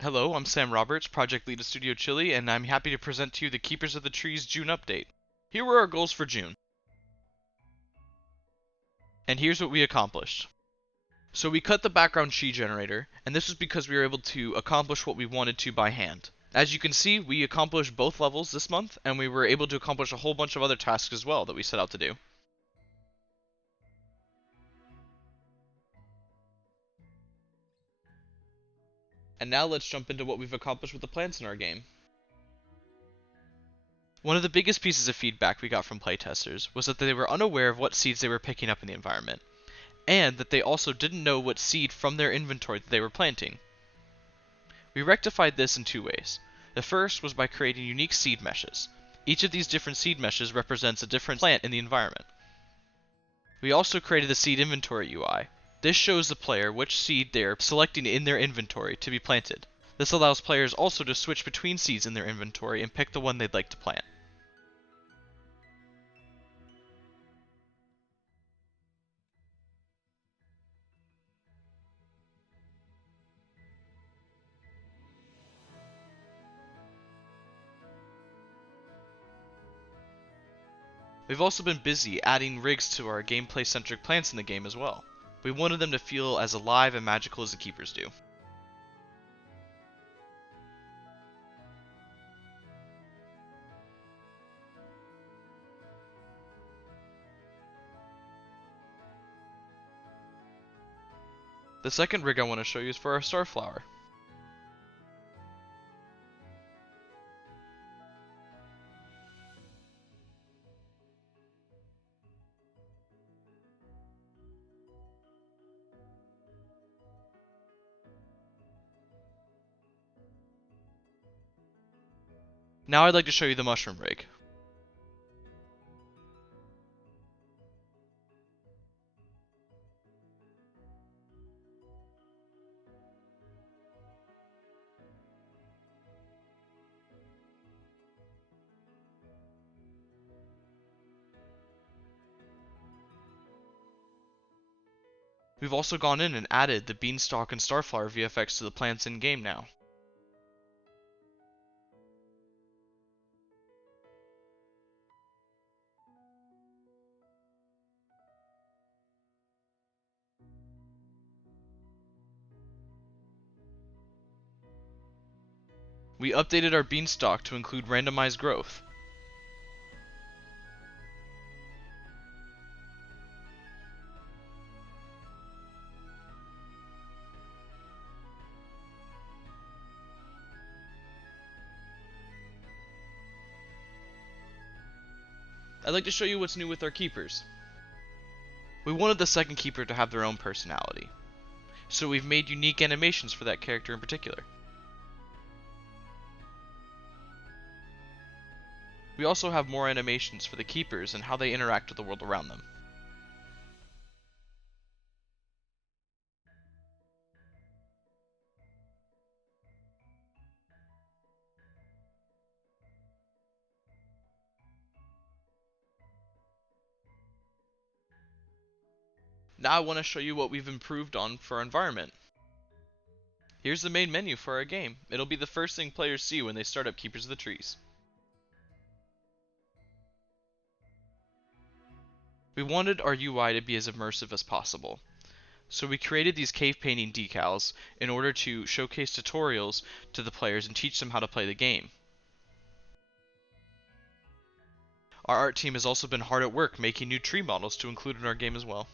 Hello, I'm Sam Roberts, project lead at Studio Chili, and I'm happy to present to you the Keepers of the Trees June update. Here were our goals for June, and here's what we accomplished. So we cut the background Shi generator, and this was because we were able to accomplish what we wanted to by hand. As you can see, we accomplished both levels this month, and we were able to accomplish a whole bunch of other tasks as well that we set out to do. And now let's jump into what we've accomplished with the plants in our game. One of the biggest pieces of feedback we got from playtesters was that they were unaware of what seeds they were picking up in the environment, and that they also didn't know what seed from their inventory that they were planting. We rectified this in two ways. The first was by creating unique seed meshes. Each of these different seed meshes represents a different plant in the environment. We also created the seed inventory UI. This shows the player which seed they are selecting in their inventory to be planted. This allows players also to switch between seeds in their inventory and pick the one they'd like to plant. We've also been busy adding rigs to our gameplay-centric plants in the game as well. We wanted them to feel as alive and magical as the Keepers do. The second rig I want to show you is for our Starflower. Now I'd like to show you the Mushroom rig. We've also gone in and added the Beanstalk and Starflower VFX to the plants in-game now. We updated our Beanstalk to include randomized growth. I'd like to show you what's new with our Keepers. We wanted the second Keeper to have their own personality, so we've made unique animations for that character in particular. We also have more animations for the Keepers and how they interact with the world around them. Now I want to show you what we've improved on for our environment. Here's the main menu for our game. It'll be the first thing players see when they start up Keepers of the Trees. We wanted our UI to be as immersive as possible, so we created these cave painting decals in order to showcase tutorials to the players and teach them how to play the game. Our art team has also been hard at work making new tree models to include in our game as well.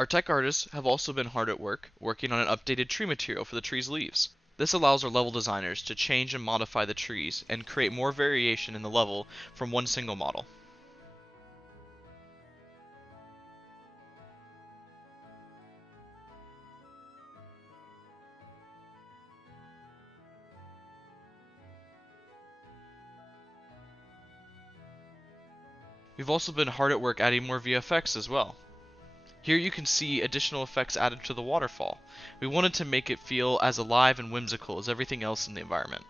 Our tech artists have also been hard at work, working on an updated tree material for the tree's leaves. This allows our level designers to change and modify the trees and create more variation in the level from one single model. We've also been hard at work adding more VFX as well. Here you can see additional effects added to the waterfall. We wanted to make it feel as alive and whimsical as everything else in the environment.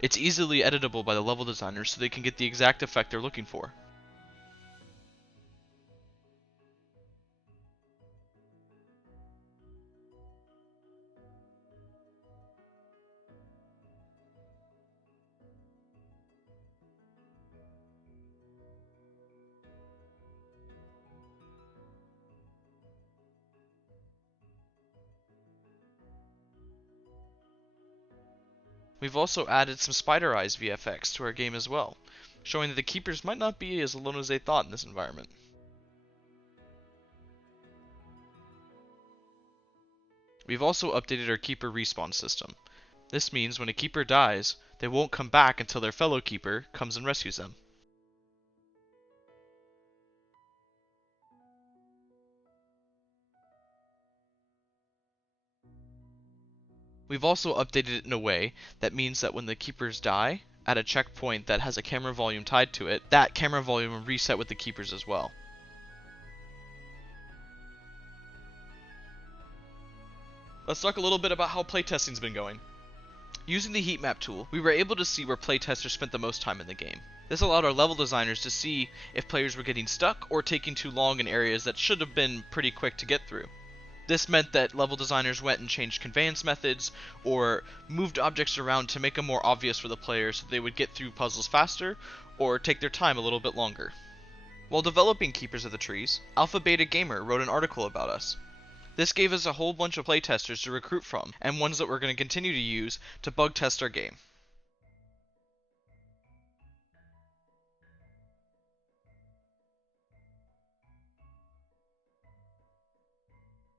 It's easily editable by the level designers so they can get the exact effect they're looking for. We've also added some spider eyes VFX to our game as well, showing that the keepers might not be as alone as they thought in this environment. We've also updated our keeper respawn system. This means when a keeper dies, they won't come back until their fellow keeper comes and rescues them. We've also updated it in a way that means that when the keepers die, at a checkpoint that has a camera volume tied to it, that camera volume will reset with the keepers as well. Let's talk a little bit about how playtesting's been going. Using the heat map tool, we were able to see where playtesters spent the most time in the game. This allowed our level designers to see if players were getting stuck or taking too long in areas that should have been pretty quick to get through. This meant that level designers went and changed conveyance methods or moved objects around to make them more obvious for the players so they would get through puzzles faster or take their time a little bit longer. While developing Keepers of the Trees, Alpha Beta Gamer wrote an article about us. This gave us a whole bunch of playtesters to recruit from, and ones that we're going to continue to use to bug test our game.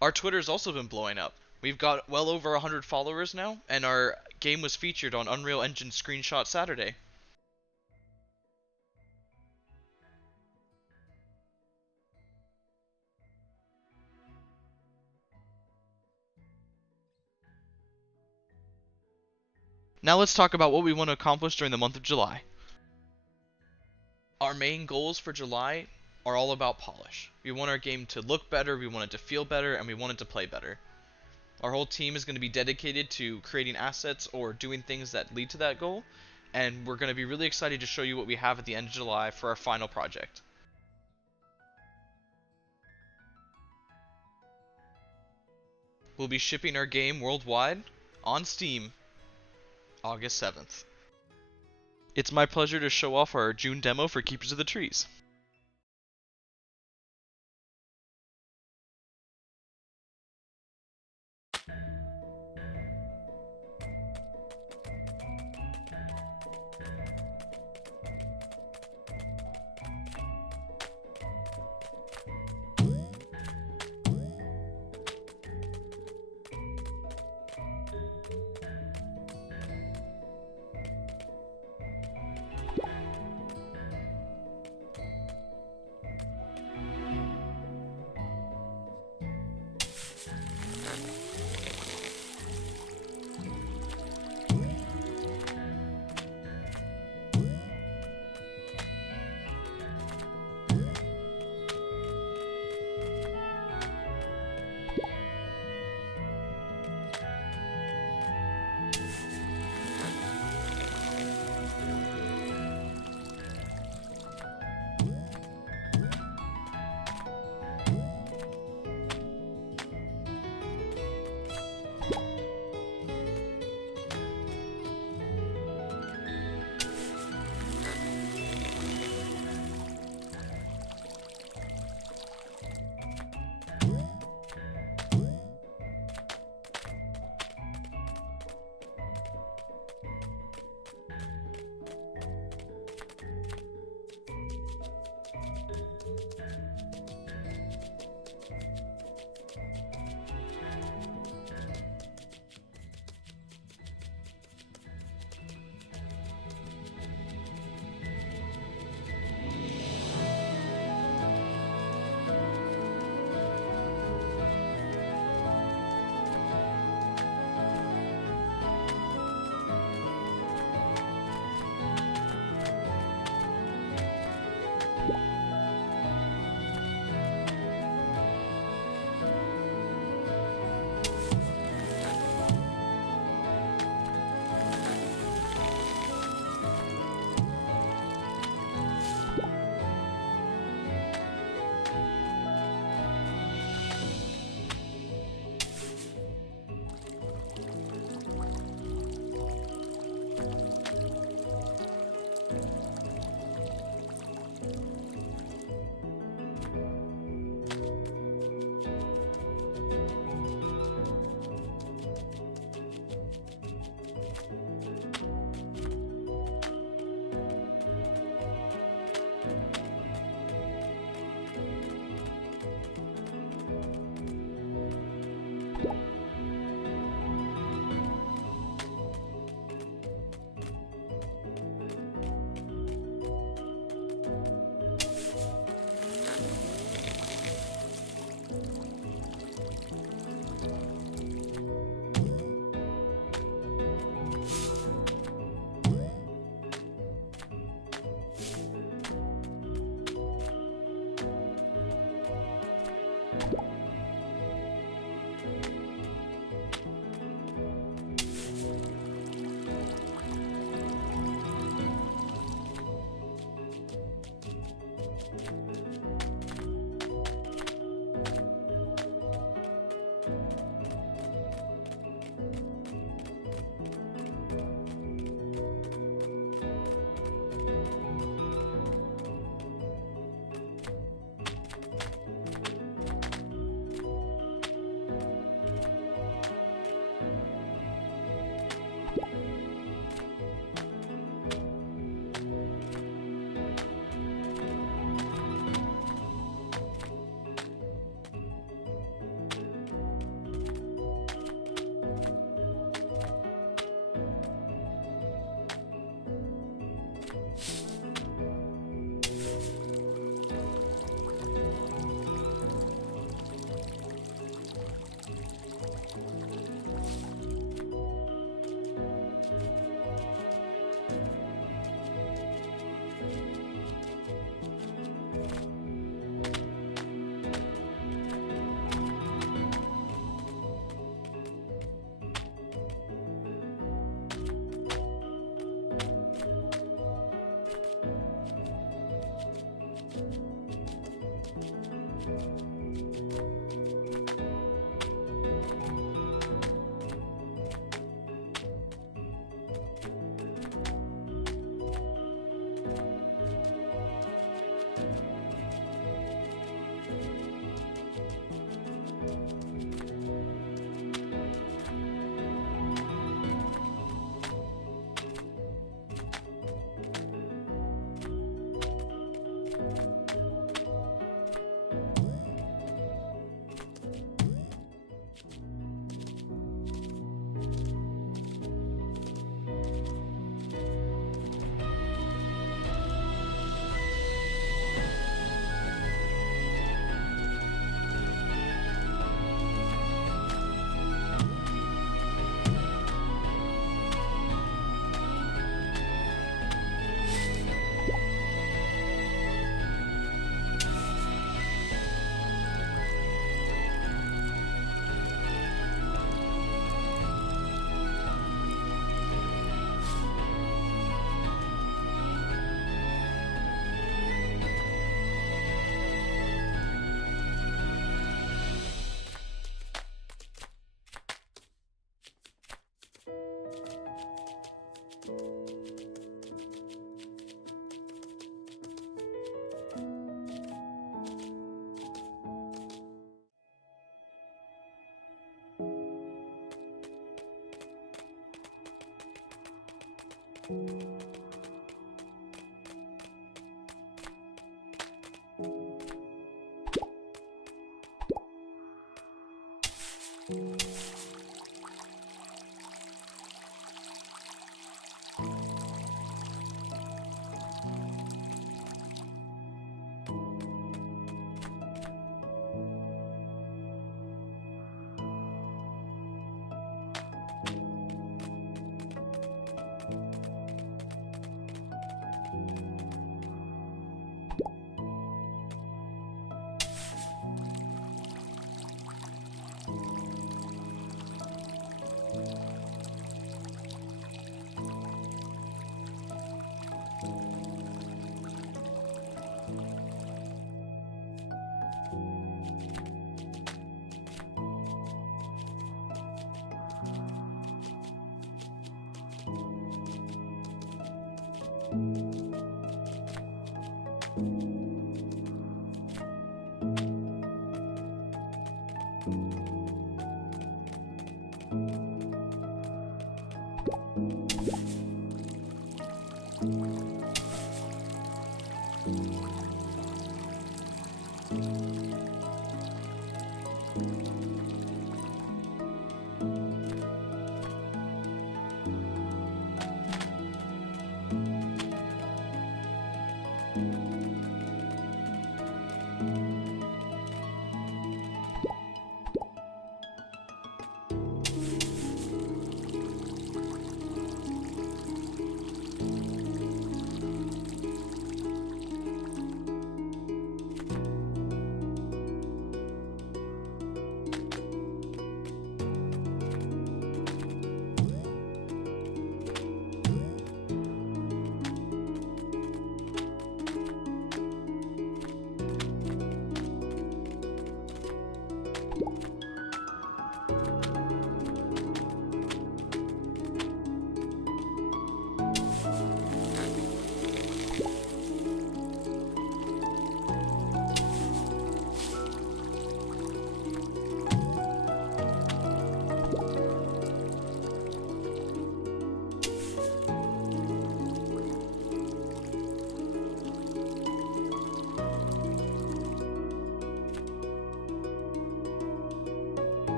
Our Twitter's also been blowing up. We've got well over 100 followers now, and our game was featured on Unreal Engine Screenshot Saturday. Now let's talk about what we want to accomplish during the month of July. Our main goals for July are all about polish. We want our game to look better, we want it to feel better, and we want it to play better. Our whole team is going to be dedicated to creating assets or doing things that lead to that goal, and we're going to be really excited to show you what we have at the end of July for our final project. We'll be shipping our game worldwide on Steam August 7th. It's my pleasure to show off our June demo for Keepers of the Trees.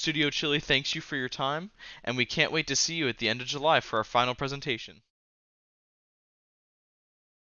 Studio Chili thanks you for your time, and we can't wait to see you at the end of July for our final presentation.